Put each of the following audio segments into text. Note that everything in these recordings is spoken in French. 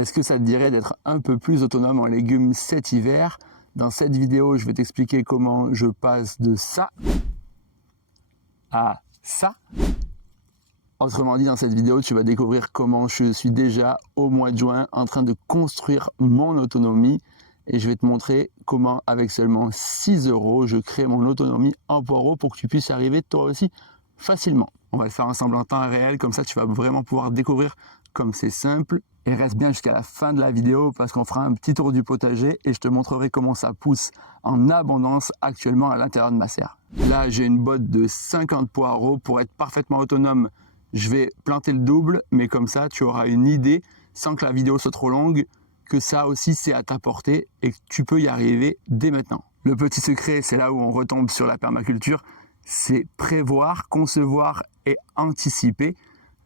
Est-ce que ça te dirait d'être un peu plus autonome en légumes cet hiver? Dans cette vidéo, je vais t'expliquer comment je passe de ça à ça. Autrement dit, dans cette vidéo, tu vas découvrir comment je suis déjà au mois de juin en train de construire mon autonomie et je vais te montrer comment avec seulement 6 €, je crée mon autonomie en poireaux pour que tu puisses y arriver toi aussi facilement. On va le faire ensemble en temps réel, comme ça tu vas vraiment pouvoir découvrir comme c'est simple. Et reste bien jusqu'à la fin de la vidéo parce qu'on fera un petit tour du potager et je te montrerai comment ça pousse en abondance actuellement à l'intérieur de ma serre. Là, j'ai une botte de 50 poireaux. Pour être parfaitement autonome, je vais planter le double, mais comme ça, tu auras une idée, sans que la vidéo soit trop longue, que ça aussi c'est à ta portée et que tu peux y arriver dès maintenant. Le petit secret, c'est là où on retombe sur la permaculture, c'est prévoir, concevoir et anticiper.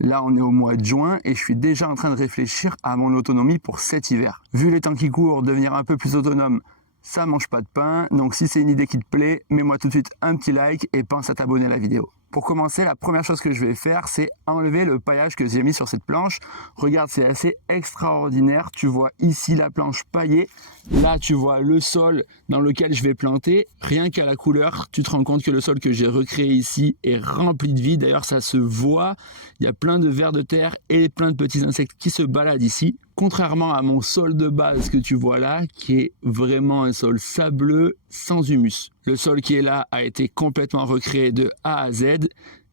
Là, on est au mois de juin et je suis déjà en train de réfléchir à mon autonomie pour cet hiver. Vu les temps qui courent, devenir un peu plus autonome, ça mange pas de pain. Donc si c'est une idée qui te plaît, mets-moi tout de suite un petit like et pense à t'abonner à la vidéo. Pour commencer, la première chose que je vais faire, c'est enlever le paillage que j'ai mis sur cette planche. Regarde, c'est assez extraordinaire. Tu vois ici la planche paillée. Là, tu vois le sol dans lequel je vais planter. Rien qu'à la couleur, tu te rends compte que le sol que j'ai recréé ici est rempli de vie. D'ailleurs, ça se voit. Il y a plein de vers de terre et plein de petits insectes qui se baladent ici. Contrairement à mon sol de base que tu vois là, qui est vraiment un sol sableux, sans humus. Le sol qui est là a été complètement recréé de A à Z.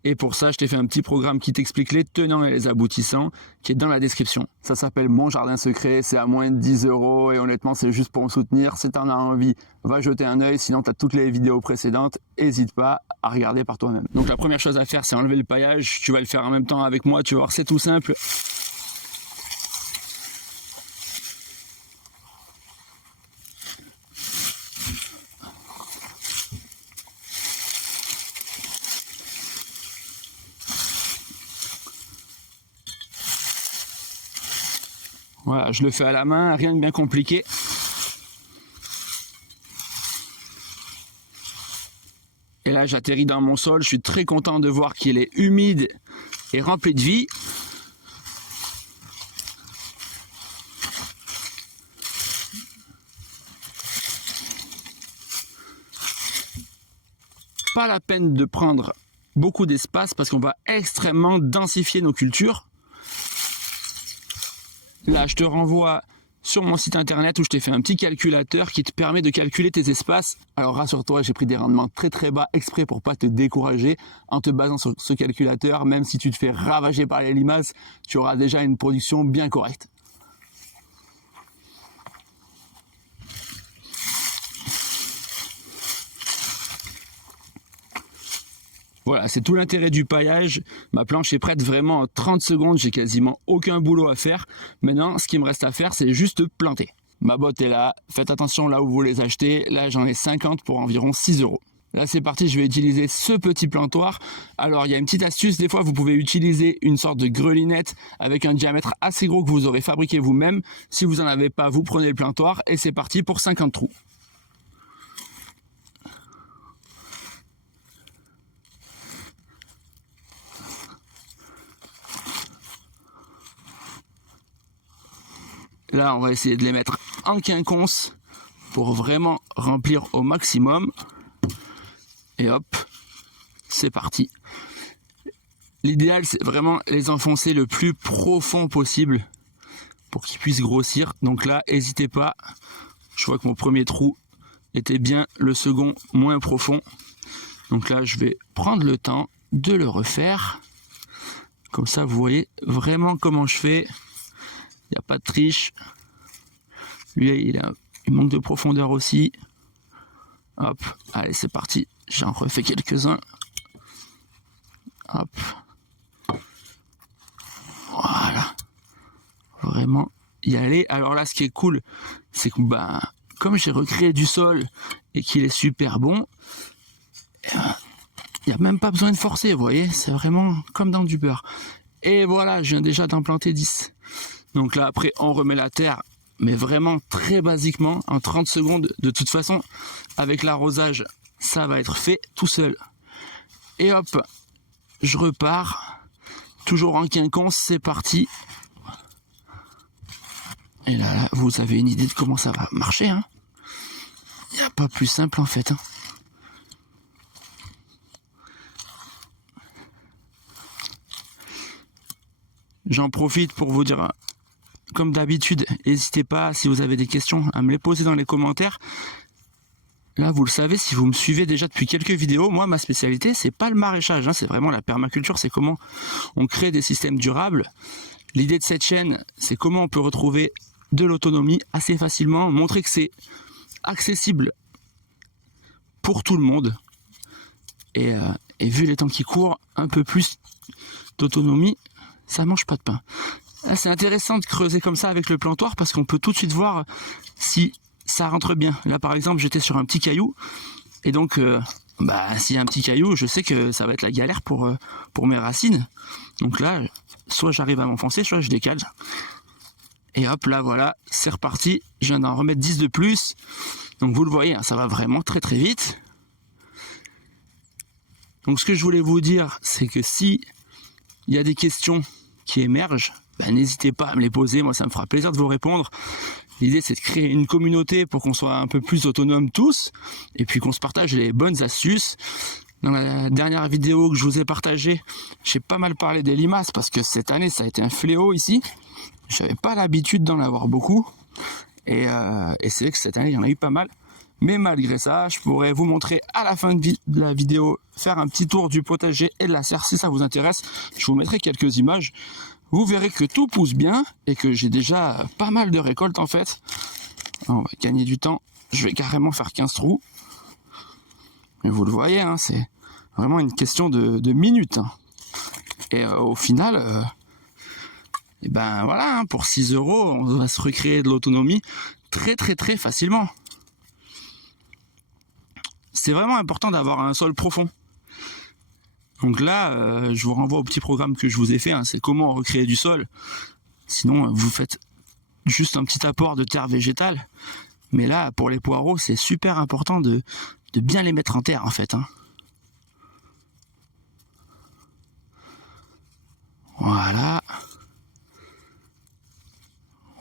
Et pour ça, je t'ai fait un petit programme qui t'explique les tenants et les aboutissants, qui est dans la description. Ça s'appelle Mon Jardin Secret, c'est à moins de 10 € et honnêtement, c'est juste pour me soutenir. Si t'en as envie, va jeter un œil, sinon t'as toutes les vidéos précédentes. N'hésite pas à regarder par toi-même. Donc la première chose à faire, c'est enlever le paillage. Tu vas le faire en même temps avec moi, tu vas voir, c'est tout simple. Voilà, je le fais à la main, rien de bien compliqué. Et là, j'atterris dans mon sol. Je suis très content de voir qu'il est humide et rempli de vie. Pas la peine de prendre beaucoup d'espace parce qu'on va extrêmement densifier nos cultures. Là, je te renvoie sur mon site internet où je t'ai fait un petit calculateur qui te permet de calculer tes espaces. Alors rassure-toi, j'ai pris des rendements très très bas exprès pour pas te décourager. En te basant sur ce calculateur, même si tu te fais ravager par les limaces, tu auras déjà une production bien correcte. Voilà, c'est tout l'intérêt du paillage. Ma planche est prête vraiment en 30 secondes. J'ai quasiment aucun boulot à faire. Maintenant, ce qui me reste à faire, c'est juste planter. Ma botte est là. Faites attention là où vous les achetez. Là, j'en ai 50 pour environ 6 €. Là, c'est parti. Je vais utiliser ce petit plantoir. Alors, il y a une petite astuce. Des fois, vous pouvez utiliser une sorte de grelinette avec un diamètre assez gros que vous aurez fabriqué vous-même. Si vous n'en avez pas, vous prenez le plantoir et c'est parti pour 50 trous. Là, on va essayer de les mettre en quinconce pour vraiment remplir au maximum. Et hop, c'est parti. L'idéal, c'est vraiment les enfoncer le plus profond possible pour qu'ils puissent grossir. Donc là, n'hésitez pas. Je vois que mon premier trou était bien, le second moins profond. Donc là, je vais prendre le temps de le refaire. Comme ça, vous voyez vraiment comment je fais. Il n'y a pas de triche. Lui, il manque de profondeur aussi. Hop, allez, c'est parti. J'en refais quelques-uns. Hop. Voilà. Vraiment y aller. Alors là, ce qui est cool, c'est que comme j'ai recréé du sol et qu'il est super bon, il n'y a même pas besoin de forcer, vous voyez. C'est vraiment comme dans du beurre. Et voilà, je viens déjà d'en planter 10. Donc là, après, on remet la terre, mais vraiment très basiquement, en 30 secondes. De toute façon, avec l'arrosage, ça va être fait tout seul. Et hop, je repars. Toujours en quinconce, c'est parti. Et là, vous avez une idée de comment ça va marcher. Hein. Il n'y a pas plus simple en fait. Hein. J'en profite pour vous dire, comme d'habitude, n'hésitez pas, si vous avez des questions, à me les poser dans les commentaires. Là, vous le savez, si vous me suivez déjà depuis quelques vidéos, moi, ma spécialité, c'est pas le maraîchage, hein, c'est vraiment la permaculture, c'est comment on crée des systèmes durables. L'idée de cette chaîne, c'est comment on peut retrouver de l'autonomie assez facilement, montrer que c'est accessible pour tout le monde. Et vu les temps qui courent, un peu plus d'autonomie, ça mange pas de pain. Là, c'est intéressant de creuser comme ça avec le plantoir parce qu'on peut tout de suite voir si ça rentre bien. Là, par exemple, j'étais sur un petit caillou et donc, s'il y a un petit caillou, je sais que ça va être la galère pour mes racines. Donc là, soit j'arrive à m'enfoncer, soit je décale. Et hop, là, voilà, c'est reparti. Je viens d'en remettre 10 de plus. Donc, vous le voyez, ça va vraiment très très vite. Donc, ce que je voulais vous dire, c'est que si il y a des questions qui émergent, n'hésitez pas à me les poser, moi ça me fera plaisir de vous répondre. L'idée c'est de créer une communauté pour qu'on soit un peu plus autonomes tous, et puis qu'on se partage les bonnes astuces. Dans la dernière vidéo que je vous ai partagée, j'ai pas mal parlé des limaces, parce que cette année ça a été un fléau ici. J'avais pas l'habitude d'en avoir beaucoup, et c'est vrai que cette année il y en a eu pas mal. Mais malgré ça, je pourrais vous montrer à la fin de la vidéo, faire un petit tour du potager et de la serre si ça vous intéresse. Je vous mettrai quelques images. Vous verrez que tout pousse bien et que j'ai déjà pas mal de récoltes en fait. On va gagner du temps. Je vais carrément faire 15 trous. Mais vous le voyez, hein, c'est vraiment une question de minutes. Hein. Et au final, voilà, hein, pour 6 €, on va se recréer de l'autonomie très très très facilement. C'est vraiment important d'avoir un sol profond. Donc là, je vous renvoie au petit programme que je vous ai fait, hein, c'est comment recréer du sol. Sinon, vous faites juste un petit apport de terre végétale. Mais là, pour les poireaux, c'est super important de bien les mettre en terre, en fait. Hein. Voilà.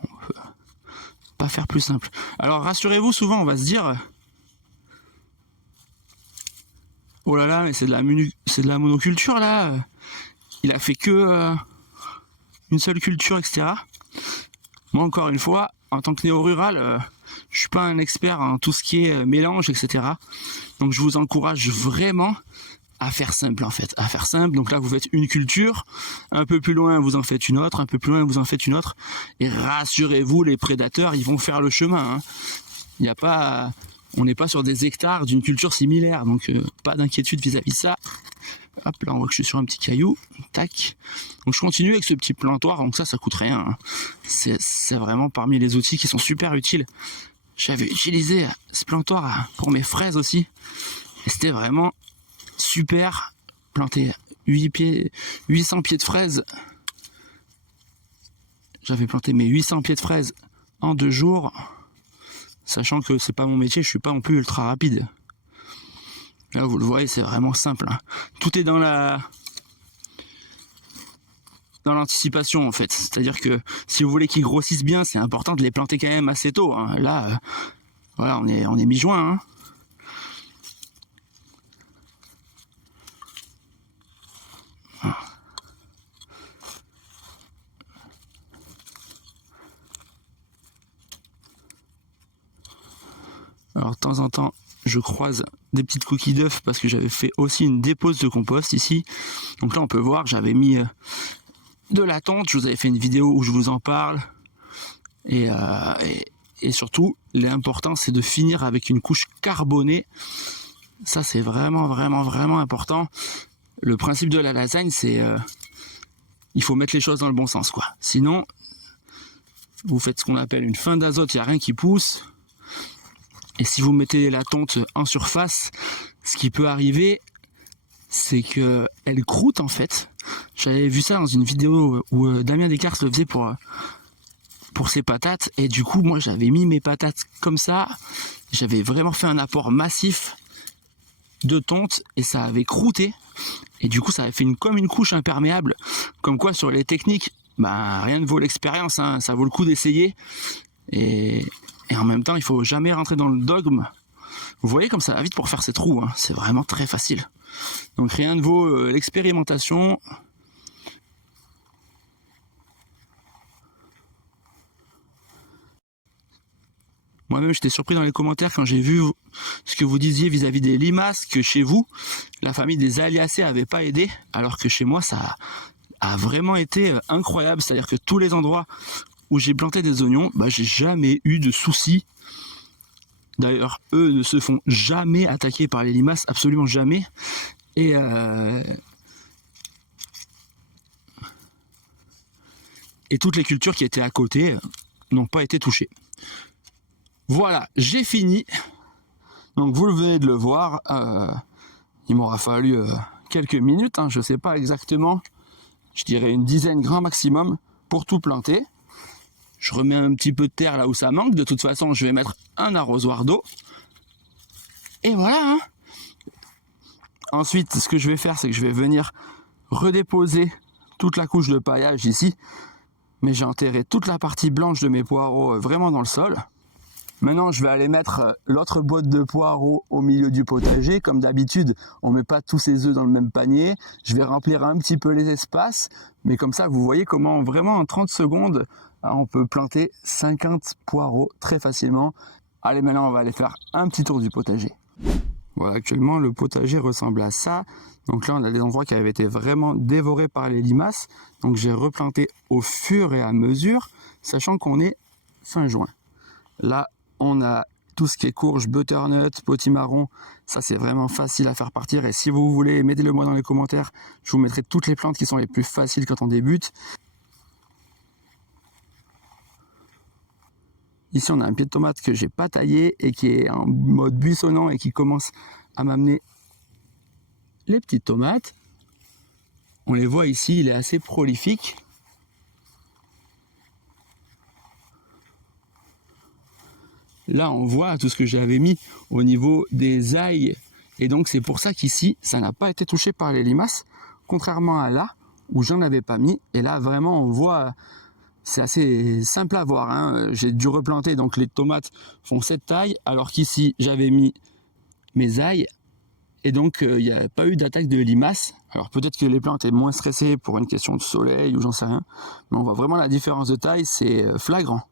On peut pas faire plus simple. Alors, rassurez-vous, souvent, on va se dire... Oh là là, mais c'est de la monoculture là. Il a fait que une seule culture, etc. Moi, encore une fois, en tant que néo-rural, je suis pas un expert en tout ce qui est mélange, etc. Donc, je vous encourage vraiment à faire simple en fait, à faire simple. Donc là, vous faites une culture, un peu plus loin, vous en faites une autre, un peu plus loin, vous en faites une autre. Et rassurez-vous, les prédateurs, ils vont faire le chemin. Hein. Il n'y a pas... On n'est pas sur des hectares d'une culture similaire, donc pas d'inquiétude vis-à-vis de ça. Hop, là on voit que je suis sur un petit caillou. Tac. Donc je continue avec ce petit plantoir, donc ça coûte rien. Hein. C'est vraiment parmi les outils qui sont super utiles. J'avais utilisé ce plantoir pour mes fraises aussi. Et c'était vraiment super. Planter 800 pieds de fraises. J'avais planté mes 800 pieds de fraises en 2 jours. Sachant que c'est pas mon métier, je suis pas non plus ultra rapide. Là, vous le voyez, c'est vraiment simple. Hein. Tout est dans l'anticipation en fait. C'est-à-dire que si vous voulez qu'ils grossissent bien, c'est important de les planter quand même assez tôt. Hein. Là, voilà, on est mi-juin. Hein. Alors de temps en temps, je croise des petites coquilles d'œufs parce que j'avais fait aussi une dépose de compost ici. Donc là, on peut voir, j'avais mis de la tonte. Je vous avais fait une vidéo où je vous en parle. Et surtout, l'important, c'est de finir avec une couche carbonée. Ça, c'est vraiment, vraiment, vraiment important. Le principe de la lasagne, c'est... il faut mettre les choses dans le bon sens, quoi. Sinon, vous faites ce qu'on appelle une fin d'azote, il n'y a rien qui pousse. Et si vous mettez la tonte en surface, ce qui peut arriver, c'est qu'elle croûte en fait. J'avais vu ça dans une vidéo où Damien Descartes le faisait pour ses patates. Et du coup, moi j'avais mis mes patates comme ça. J'avais vraiment fait un apport massif de tonte et ça avait croûté. Et du coup, ça avait fait comme une couche imperméable. Comme quoi, sur les techniques ben, rien ne vaut l'expérience, hein. Ça vaut le coup d'essayer. Et en même temps, il faut jamais rentrer dans le dogme. Vous voyez comme ça va vite pour faire ces trous, hein. C'est vraiment très facile. Donc rien ne vaut l'expérimentation. Moi-même, j'étais surpris dans les commentaires quand j'ai vu ce que vous disiez vis-à-vis des limaces, que chez vous, la famille des Aliacées n'avait pas aidé, alors que chez moi, ça a vraiment été incroyable. C'est-à-dire que tous les endroits où j'ai planté des oignons, bah, j'ai jamais eu de soucis. D'ailleurs, eux ne se font jamais attaquer par les limaces, absolument jamais. Et toutes les cultures qui étaient à côté n'ont pas été touchées. Voilà, j'ai fini. Donc vous venez de le voir, il m'aura fallu quelques minutes, hein, je ne sais pas exactement, je dirais une dizaine grand maximum pour tout planter. Je remets un petit peu de terre là où ça manque, de toute façon je vais mettre un arrosoir d'eau. Et voilà, hein. Ensuite, ce que je vais faire, c'est que je vais venir redéposer toute la couche de paillage ici. Mais j'ai enterré toute la partie blanche de mes poireaux vraiment dans le sol. Maintenant, je vais aller mettre l'autre boîte de poireaux au milieu du potager. Comme d'habitude, on ne met pas tous ses œufs dans le même panier. Je vais remplir un petit peu les espaces. Mais comme ça, vous voyez comment vraiment en 30 secondes, on peut planter 50 poireaux très facilement. Allez, maintenant, on va aller faire un petit tour du potager. Voilà, actuellement, le potager ressemble à ça. Donc là, on a des endroits qui avaient été vraiment dévorés par les limaces. Donc j'ai replanté au fur et à mesure, sachant qu'on est fin juin. Là, on a tout ce qui est courge, butternut, potimarron. Ça, c'est vraiment facile à faire partir. Et si vous voulez, mettez-le moi dans les commentaires. Je vous mettrai toutes les plantes qui sont les plus faciles quand on débute. Ici, on a un pied de tomate que j'ai pas taillé et qui est en mode buissonnant et qui commence à m'amener les petites tomates. On les voit ici, il est assez prolifique. Là, on voit tout ce que j'avais mis au niveau des ailes. Et donc, c'est pour ça qu'ici, ça n'a pas été touché par les limaces, contrairement à là, où j'en avais pas mis. Et là, vraiment, on voit, c'est assez simple à voir, hein. J'ai dû replanter, donc les tomates font cette taille, alors qu'ici, j'avais mis mes ailes. Et donc, il n'y a pas eu d'attaque de limaces. Alors, peut-être que les plantes étaient moins stressées pour une question de soleil ou j'en sais rien. Mais on voit vraiment la différence de taille, c'est flagrant.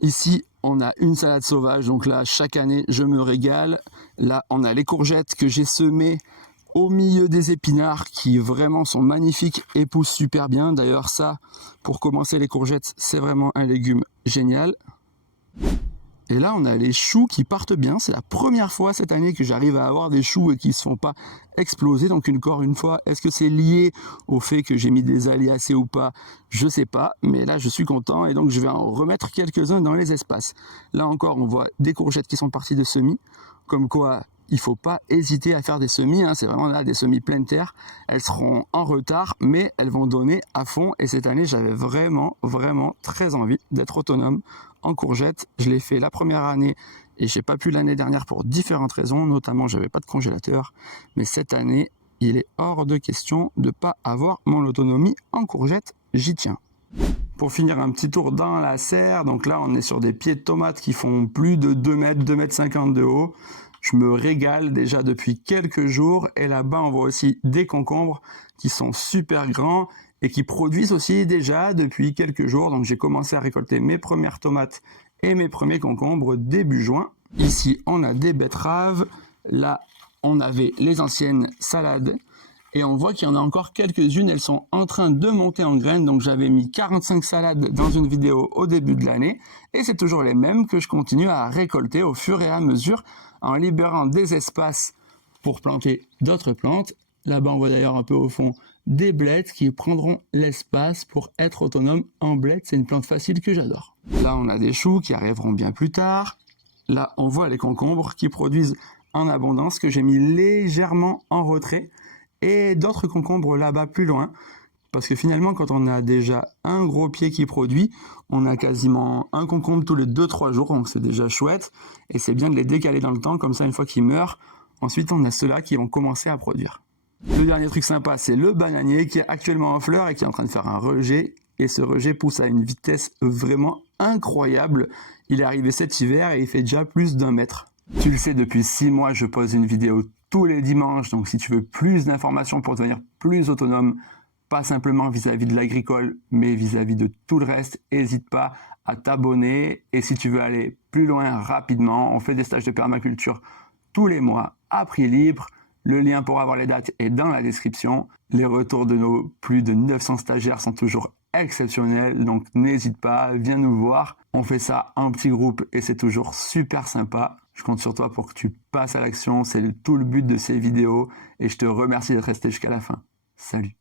Ici, on a une salade sauvage, donc là, chaque année, je me régale. Là, on a les courgettes que j'ai semées au milieu des épinards qui vraiment sont magnifiques et poussent super bien. D'ailleurs, ça, pour commencer les courgettes, c'est vraiment un légume génial. Et là, on a les choux qui partent bien. C'est la première fois cette année que j'arrive à avoir des choux et qui ne se font pas exploser. Donc encore une fois, est-ce que c'est lié au fait que j'ai mis des aliacées ou pas? Je ne sais pas. Mais là, je suis content et donc je vais en remettre quelques-uns dans les espaces. Là encore, on voit des courgettes qui sont parties de semis. Comme quoi, il ne faut pas hésiter à faire des semis, hein. C'est vraiment là des semis pleine terre. Elles seront en retard, mais elles vont donner à fond. Et cette année, j'avais vraiment très envie d'être autonome en courgettes. Je l'ai fait la première année et j'ai pas pu l'année dernière pour différentes raisons, notamment j'avais pas de congélateur. Mais cette année, il est hors de question de pas avoir mon autonomie en courgettes. J'y tiens. Pour finir, un petit tour dans la serre. Donc là, on est sur des pieds de tomates qui font plus de 2 mètres, 2 mètres 50 de haut. Je me régale déjà depuis quelques jours. Et là-bas, on voit aussi des concombres qui sont super grands et qui produisent aussi déjà depuis quelques jours. Donc j'ai commencé à récolter mes premières tomates et mes premiers concombres début juin. Ici, on a des betteraves. Là, on avait les anciennes salades. Et on voit qu'il y en a encore quelques-unes, elles sont en train de monter en graines. Donc j'avais mis 45 salades dans une vidéo au début de l'année. Et c'est toujours les mêmes que je continue à récolter au fur et à mesure en libérant des espaces pour planter d'autres plantes. Là-bas, on voit d'ailleurs un peu au fond des blettes qui prendront l'espace pour être autonomes en blettes. C'est une plante facile que j'adore. Là, on a des choux qui arriveront bien plus tard. Là, on voit les concombres qui produisent en abondance que j'ai mis légèrement en retrait. Et d'autres concombres là-bas plus loin, parce que finalement quand on a déjà un gros pied qui produit, on a quasiment un concombre tous les 2-3 jours, donc c'est déjà chouette, et c'est bien de les décaler dans le temps, comme ça une fois qu'ils meurent, ensuite on a ceux-là qui vont commencer à produire. Le dernier truc sympa, c'est le bananier qui est actuellement en fleurs et qui est en train de faire un rejet. Et ce rejet pousse à une vitesse vraiment incroyable. Il est arrivé cet hiver et il fait déjà plus d'1 mètre. Tu le sais, depuis 6 mois, je pose une vidéo tous les dimanches. Donc si tu veux plus d'informations pour devenir plus autonome, pas simplement vis-à-vis de l'agricole, mais vis-à-vis de tout le reste, n'hésite pas à t'abonner. Et si tu veux aller plus loin rapidement, on fait des stages de permaculture tous les mois à prix libre. Le lien pour avoir les dates est dans la description. Les retours de nos plus de 900 stagiaires sont toujours exceptionnels, donc n'hésite pas, viens nous voir. On fait ça en petit groupe et c'est toujours super sympa. Je compte sur toi pour que tu passes à l'action, c'est tout le but de ces vidéos et je te remercie d'être resté jusqu'à la fin. Salut!